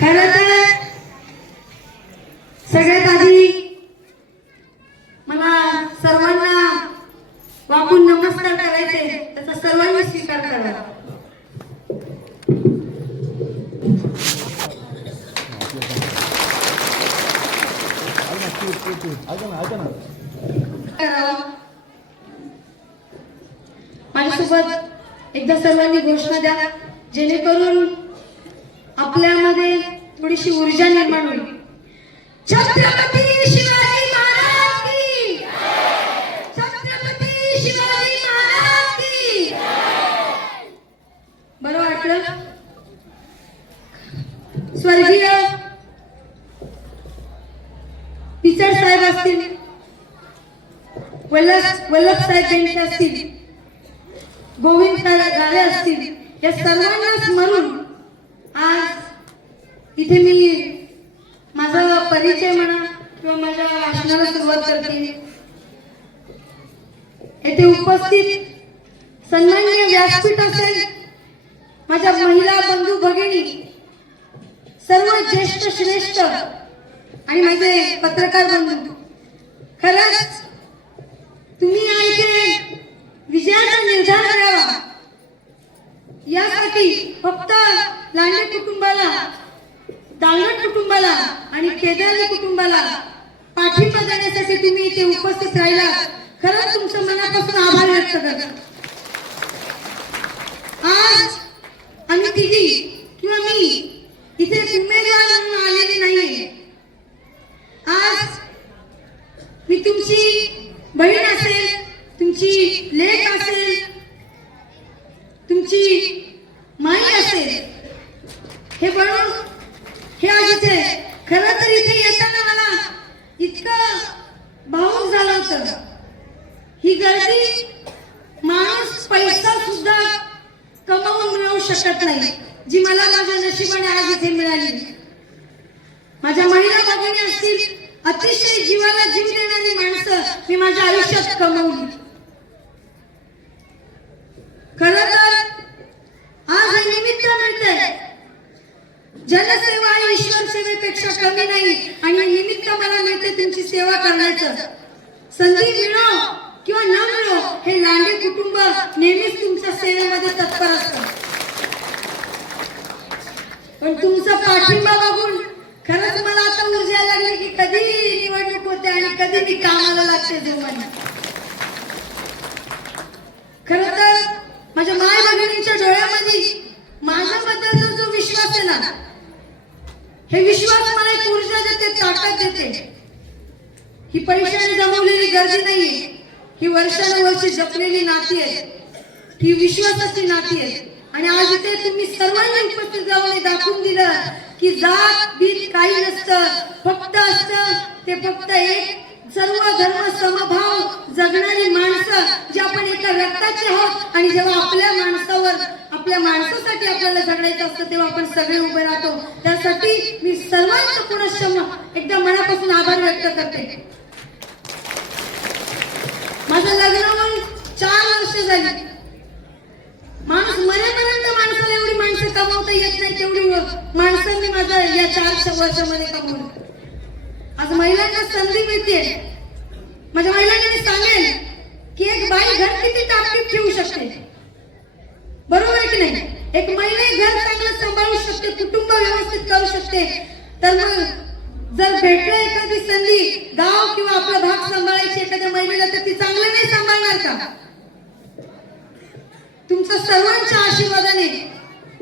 खरं तर सगळ्यात आधी मला सर्वांना वाकून नमस्कार करायचे, त्याचा सर्वांनी स्वीकार करावा. माझ्यासोबत एकदा सर्वांनी घोषणा द्या, जेणेकरून आपल्यामध्ये थोडीशी ऊर्जा निर्माण होईल. छत्रपती शिवाजी महाराज की, छत्रपती शिवाजी महाराज की. बरं वाटलं? स्वर्गीय पिचड साहेब असतील, वल्लभ साहेब बेंडके असतील, गोविंद गाले असतील, या सर्वांना स्मरून आज इथे मी माझा परिचय म्हणा किंवा माझ्या भाषणाला सुरुवात करते. येथे उपस्थित सन्माननीय व्यासपीठ असेल, माझ्या महिला बंधू भगिनी, सर्व ज्येष्ठ श्रेष्ठ आणि माझे पत्रकार बंधू, खरंच तुम्ही इथे विजयाचा निर्धार करावा यासाठी फक्त लांडे कुटुंबाला, दांगट कुटुंबाला आणि केदारी कुटुंबाला पाठिंबा देण्यासाठी तुम्ही इथे उपस्थित राहिला. खरंच तुमचं मनापासून आभार व्यक्त करतो. आज आम्ही तिघी किंवा मी इथे उमेदवार म्हणून आलेली नाहीये. आज मी तुमची बहीण असेल, तुमची लेक असेल, तुमची माई असेल, हे बनून हे आज इथे. खरं तर इथे येताना मला इतकं भावूक झालं होतं. ही गर्दी माणूस पैसा सुद्धा कमावून मिळवू शकत नाही, जी मला माझ्या नशिबाने आज इथे मिळाली. माझ्या महिला भगिनी असतील, अतिशय जीवाला जीव देणारी माणसं मी माझ्या आयुष्यात कमवली. खरं तर आज हे निमित्त मिळतंय. जनसेवा ही ईश्वर सेवेपेक्षा कमी नाही आणि निमित्त मला मिळते तुमची सेवा करण्याचं. संधी मिळो किंवा न मिळो, हे लांडे कुटुंब नेहमीच तुमच्या सेवेमध्ये तत्पर असतं. पण तुमचा पाठिंबा बघून खरंच मला आता ऊर्जा लागली की कधी निवडणूक होते आणि कधी मी कामाला लागते देवाने. खरं तर माझ्या माय भगिनींच्या डोळ्यामध्ये माझ्याबद्दलचा जो विश्वास आहे ना, हे विश्वास मला एक ऊर्जा देते, ताकद देते. ही पैशाने जमवलेली गर्दी नाहीये, ही वर्षानुवर्षी जपलेली नाती आहे, ही विश्वासाची नाती आहे. आणि आज इथे तुम्ही सर्वांनी उपस्थित जाऊन दाखवून दिलं की जात बीत काही नसतं, फक्त असतं ते फक्त एक सर्व धर्म समभाव जगणारी माणसं, जे आपण एका रक्ताचे आहोत. आणि जेव्हा आपल्या माणसावर, आपल्या माणसासाठी आपल्याला जगायचं असतं, तेव्हा आपण सगळे उभे राहतो. त्यासाठी मी सर्वांचं पुनश्च एकदा मनापासून आभार व्यक्त करते. माझं लग्न होऊन 4 वर्ष झाली. माणूस मरेपर्यंत माणसाला एवढी माणसं कमावता येत नाही तेवढी माणसांनी माझ्या या 4 वर्षामध्ये कमवलं. आज महिलांना संधी मिळते. माझ्या महिलांना मी सांगेन की एक बाई घर किती टापटीप ठेवू शकते, बरोबर आहे की नाही? एक महिला घर चांगलं सांभाळू शकते, कुटुंब व्यवस्थित करू शकते. तर मग जर भेटलं एखादी संधी गाव किंवा आपला भाग सांभाळायची एखाद्या महिलेला, तर ती चांगलं नाही सांभाळणार का? तुमच्या सर्वांच्या आशीर्वादाने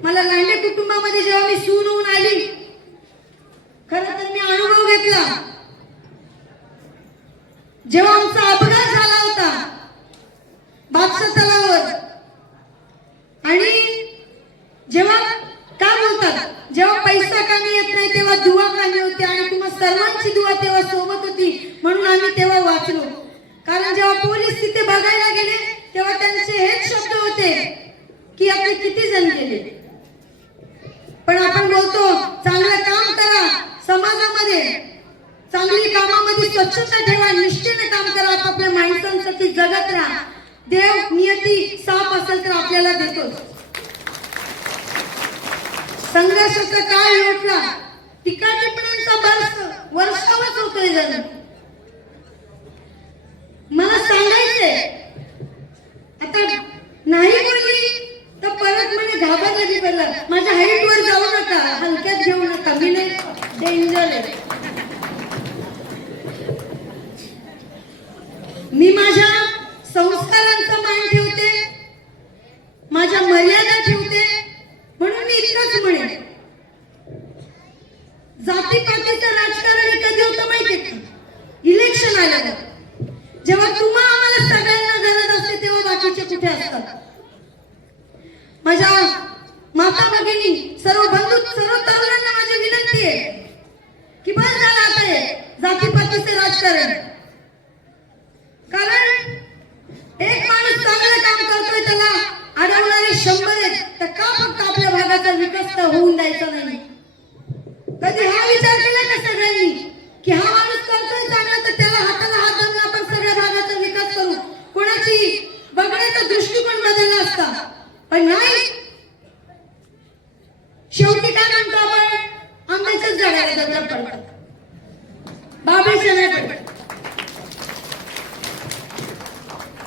मला लांडे कुटुंबामध्ये जेव्हा मी सून होऊन आली, खरं तर मी अनुभव घेतला. जेव्हा आमचा अपघात झाला होता बादशाह तलावावर, आणि जेव्हा काय बोलतात, जेव्हा पैसा कामी येत नाही तेव्हा दुआ कामी होते. आणि तुम्हा सर्वांची दुआ तेव्हा सोबत होती, म्हणून आम्ही तेव्हा वाचलो. कारण जेव्हा पोलीस तिथे बघायला गेले तेव्हा त्यांचे हेच शब्द होते की आपले किती जण गेले. पण आपण बोलतो चांगलं काम करा, समाजामध्ये चांगली कामामध्ये स्वच्छता ठेवा, निष्ठेने काम करा, आपापल्या माणसांसाठी जगत राहा. देव नियती साफ असेल तर आपल्याला देतो. संघर्षाचा काळ लोटला टीका टिप्पण्यांचा वर्षावच होतोय जण. मला सांगायचंय आता नाही बोलली तर परत म्हणे घाबरली पहिला. माझ्या हाईट वर जाऊ नका, हलक्यात घेऊ नका, मी नाही डेंजर आहे. मी माझ्या संस्कारांचा मान ठेवते, माझ्या मर्यादा ठेवते. म्हणून मी इतकंच म्हणेन, जातीपातीचं राजकारण कधी होतं माहितीये का? इलेक्शन आल्यावर जेव्हा तुम्हाला आम्हाला सगळ्यांना गरज असते तेव्हा बाकीचे कुठे असतात. माझ्या माता भगिनी, सर्व बंधू, सर्व तरुणांना माझी विनंती आहे की बस झालं आता हे जातीपातीचे राजकारण. कारण एक माणूस चांगलं काम करतोय त्याला अडवणारे 100 आहेत, तर का फक्त आपल्या भागाचा विकास होऊन द्यायचा नाही? कधी हा विचार केला का सगळ्यांनी की हा माणूस करतोय चांगला तर त्याला हाताला हात धरून आपण सगळ्या भागाचा विकास करू? कोणाची बघण्याचा दृष्टिकोन बदलला असता, पण नाही. शेवटी काय म्हणतो आपण? आंब्याच्याच झाडाला दगड पडतात, बाबेच्या नाही पडतात.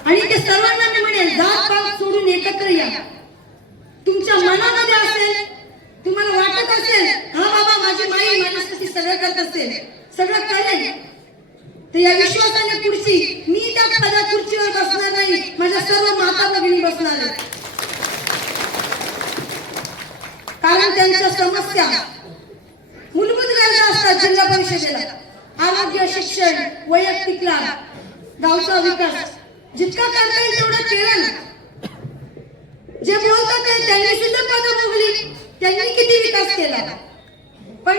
आणि ते सर्वांना मी म्हणेन, जात पात सोडून एकत्र या. तुमच्या मनामध्ये असेल, तुम्हाला वाटत असेल हा बाबा माझी माई माझ्यासाठी सगळं करत असेल, सगळं करेल, तर या विश्वासाने पुढची मी त्या पदा खुर्चीवर बसणार नाही, माझ्या सर्व माता भगिनी बसणार आहेत. कारण त्यांच्या समस्या मूलभूत गरजा असतात. जिल्हा परिषदेला आरोग्य, शिक्षण, वैयक्तिक लाभ, गावचा विकास जितका करता येईल तेवढं केलं ना. जे बोलतात ते त्यांनी सुद्धा पदं भोगली, त्यांनी किती विकास केला, पण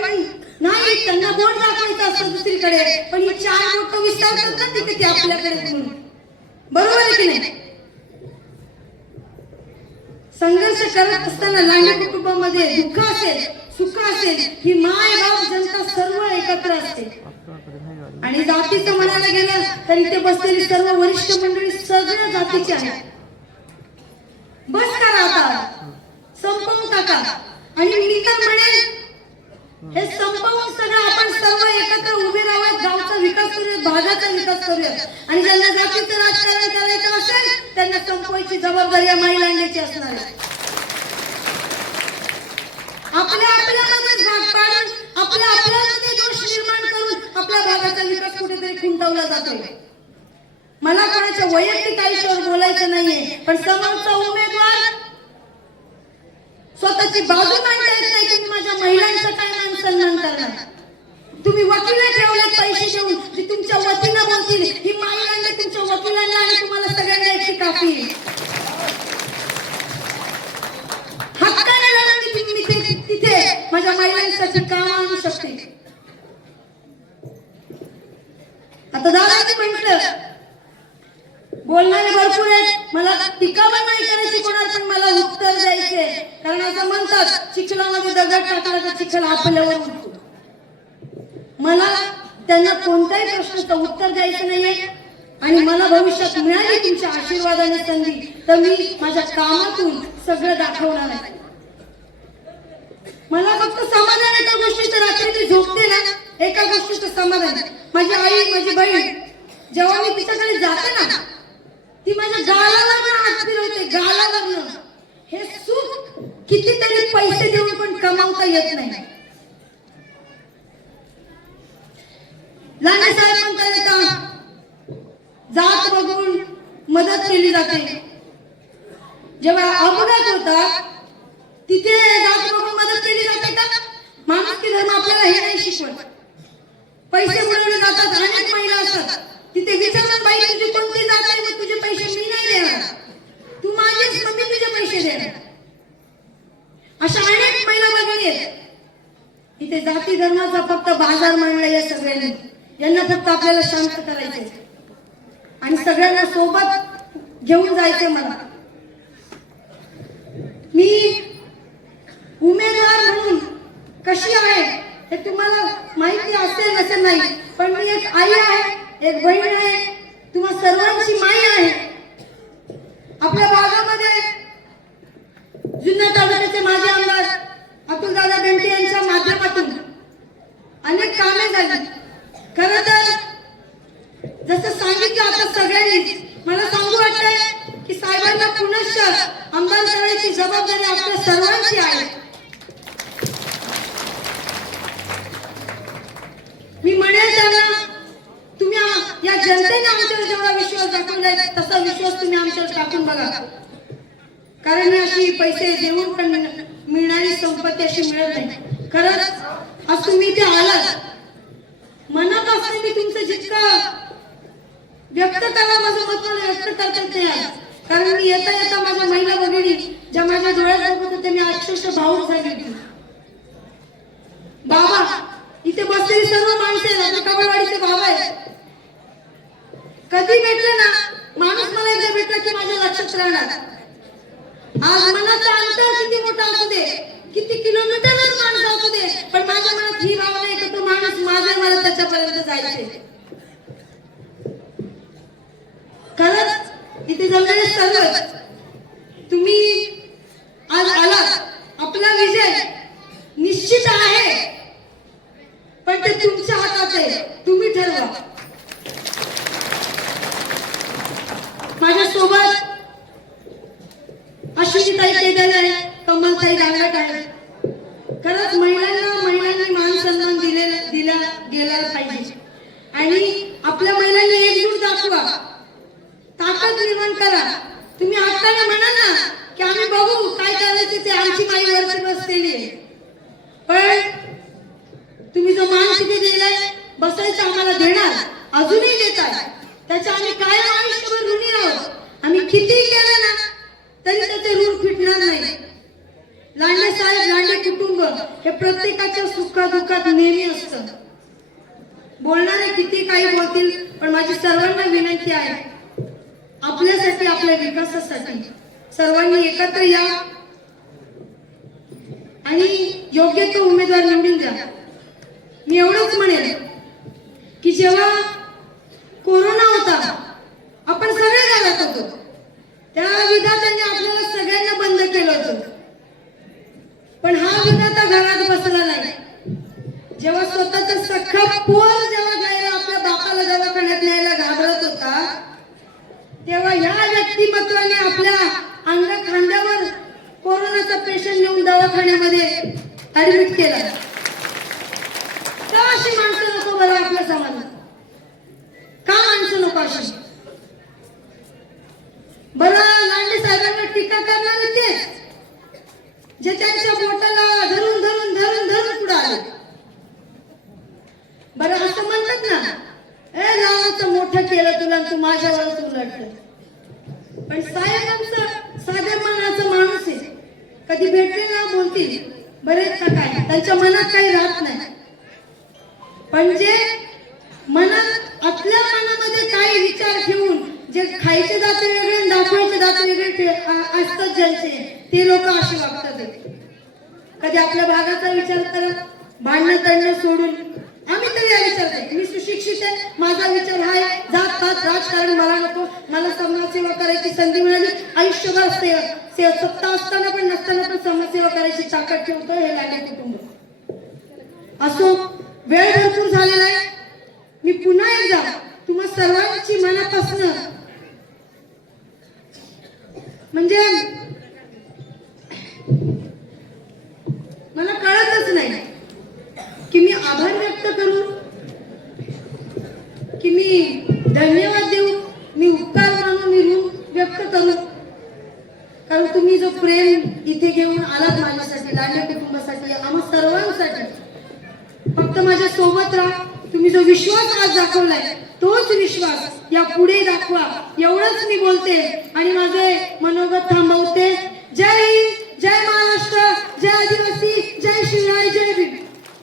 नाही त्यांना बोट दाखवायचं असतं दुसरीकडे. पण ही 4 लोक विसरतात ना तिथे ते आपल्याकडे म्हणून. बरोबर आहे की नाही? संघर्ष करत असताना लांडे कुटुंबामध्ये दुःख असेल, सुख असेल, ही माय बाप जनता सर्व एकत्र असते. आणि जातीचं म्हणायला गेलं तर इथे बसलेली सर्व वरिष्ठ मंडळी सगळ्या जातीची आहेत. बस करा आता, संपवून टाका. आणि मी तर म्हणेन हे संपवून सगळं आपण सर्व एकत्र उभे राहूयात, गावचा विकास करूयात, भागाचा विकास करूयात. आणि ज्यांना जातीचं राजकारण करायचं असेल त्यांना संपवायची जबाबदारी या माई लांडेची असणार आहे. आपल्यामध्येच भाग पाडून, आपल्यामध्ये दोष निर्माण करून आपल्या भागाचा विकास कुठेतरी खुंटवला जातोय. मला कोणाच्या वैयक्तिक आयुष्यावर बोलायचं नाहीये, पण समोरचा उमेदवार स्वतःची बाजू मांडता येत नाही. तुम्ही माझ्या महिलांचा काय मान सन्मान करणार? तुम्ही वकील ठेवले पैसे देऊन की तुमच्या वतीनं बोलतील, ही माई लांडे तुमच्या वकिलांना आणि तुम्हाला सगळ्यांना एकटी काफी. हक्काने लढा मी तिथे माझ्या महिलांसाठी काम आणू शकते. आता दादाजी म्हटलं बोलणारे भरपूर आहेत, मला टीका पण नाही करायची कोणाला, पण मला उत्तर द्यायचे. कारण असं म्हणतात चिखलामध्ये दगड टाकला तर चिखल आपल्यावर उडतो. मला त्यांना कोणत्याही प्रश्नाचं उत्तर द्यायचं नाहीये. आणि मला भविष्यात मिळाली तुमच्या आशीर्वादाने संधी तर मी माझ्या कामातून सगळं दाखवणार आहे. मला फक्त समाधान एका गोष्टीचं, रात्री मी झोपते ना एका गोष्टीचं समाधान. माझी आई, माझी बहीण जेव्हा मी तिच्याकडे जाते ना ती माझ्या गालावरनं हात फिरवते, गालावरनं. हे सुख कितीतरी पैसे देऊन पण कमावता येत नाही. लांडे साहेब म्हणतात जात बघून मदत केली जाते. जेव्हा अपघात होतात तिथे जात बघून मदत केली जाते का? माणुसकी धर्म आपल्याला हे नाही शिकवत. पैसे मिळवले जातात, अनेक महिला असतात तिथे विचारतात बाई तुझी कोणती जात आहे, मग तुझे पैसे मी नाही देणार, तू माझीच मग मी तुझे पैसे देणार. अशा अनेक महिला भगिनी आहेत. इथे जाती धर्माचा फक्त बाजार मांडला या सगळ्यांनी. यांना फक्त आपल्याला शांत करायचे आणि सगळ्यांना सोबत घेऊन जायचे. मला मी उमेदवार म्हणून कशी आहे हे तुम्हाला माहिती असेल नसेल नाही, पण मी एक आई आहे, एक बहीण आहे, तुम्हा सर्वांची माई आहे. आपल्या भागामध्ये जुन्नर तालुक्याचे माजी आमदार अतुलदादा बेंटे यांच्या माध्यमातून तसा विश्वास तुम्ही आमच्यावर टाकून बघा. कारण ही अशी पैसे देऊन पण मिळणारी संपत्ती अशी मिळत नाही. खरंच आज तुम्ही इथे आलात, मनापासून मी तुमचं जितकं व्यक्त करा माझं मत मला व्यक्त करता येत नाही. कारण मी येता येता माझ्या महिला भगिनी ज्या माझ्या डोळ्यात बघत होत्या, मी अक्षरशः भावूक झाली होती. बाबा इथे बसलेली सर्व माणसे आपल्या कबळवाडीचे बाबा आहेत. कधी भेटलं ना माणूस मला एकदा भेटला की माझ्या लक्षात राहणार. आज मनाचं अंतर किती मोठं असू दे, किती किलोमीटरवर माणूस असू दे, पण माझ्या मनात ही भावना आहे की तो माणूस माझ्या मला त्याच्यापर्यंत जायचे. खरंच इथे जमलेले सर्वच तुम्ही आज आलात. आपला विजय निश्चित आहे, पण ते तुमच्या हातात आहे, तुम्ही ठरवा. माझ्यासोबत अश्विनीताई केदार आहे, कमलताई डांगट आहे. खरंच महिलांनी मान सन्मान दिला गेला पाहिजे. आणि आपल्या महिलांनी एकजूट दाखवा, ताकद निर्माण करा. तुम्ही हक्काने म्हणा ना की आम्ही बघू काय करायचं ते, आमची माई वरती बसलेली आहे. पण तुम्ही जो मान तिथे दिलाय बसायचं आम्हाला देणार, अजूनही देताय, त्याच्या आम्ही काय आयुष्यभर ऋणी आहोत. आम्ही किती केलं ना तरी त्याचे ऋण फिटणार नाही. लांडे साहेब, लांडे कुटुंब हे प्रत्येकाच्या सुखादुःखात नेहमी असतं. बोलणारे किती काही बोलतील, पण माझी सर्वांना विनंती आहे, आपल्यासाठी आपल्या विकासासाठी सर्वांनी एकत्र या आणि योग्य तो उमेदवार निवडून द्या. मी एवढंच म्हणेन की जेव्हा कोरोना होता आपण सगळे घरात होतो, त्या विधात्याने आपल्याला सगळ्यांना बंद केलं होतं. पण हा विधाता घरात बसला नाही. जेव्हा स्वतःचा सख्खा पोर जेव्हा न्यायला आपल्या बापाला दवाखान्यात न्यायला घाबरत होता, तेव्हा या व्यक्तिमत्वाने आपल्या अंग खांद्यावर कोरोनाचा पेशंट नेऊन दवाखान्यामध्ये ऍडमिट केला. का अशी माणसं नको बरं आपल्या समाजात? का माणसं नको अशी? बरं लांडे साहेबांना टीका करणारे तेच जे त्यांच्या बोटाला धरून धरून धरून धरून पुढे आले. बरं असं म्हणतात ना, ए लहानाचं मोठं केलं तुला तू माझ्यावरच उलटलं. पण साहेबांचं साध्या मनाचं माणूस आहे, कधी भेटले ना बोलतील बरेच का काय, त्यांच्या मनात काही राहत नाही. पण जे मनात आपल्या मनामध्ये काही विचार ठेवून जे खायचे दात वेगळे दाखवायचे दात वेगळे असतात ज्यांचे, ते लोक असे वागतात. कधी आपल्या भागाचा विचार करत भांडणं तडणं सोडून आम्ही तरी या विचार करतो. मी सुशिक्षित आहे, माझा विचार हा आहे, जात पात राजकारण मला नको, मला समाजसेवा करायची संधी मिळाली, आयुष्यभर सत्ता असताना पण नसताना पण समाजसेवा करायची ताकद ठेवतो हे लांडे कुटुंब. असो, वेळ भरपूर झालेला आहे. मी पुन्हा एकदा तुम्हा सर्वांची मनापासून म्हणजे मला कळतच नाही की मी आभार व्यक्त करू की मी धन्यवाद देऊ, मी उपकार मानू, मी ऋण व्यक्त करू. कारण तुम्ही जो प्रेम इथे घेऊन आलात माझ्यासाठी, लांडे कुटुंबासाठी, आम्हा सर्वांसाठी, फक्त माझ्या सोबत राहा. तुम्ही जो विश्वास आज दाखवलाय तोच विश्वास या पुढे दाखवा, एवढंच मी बोलते आणि माझे मनोगत थांबवते.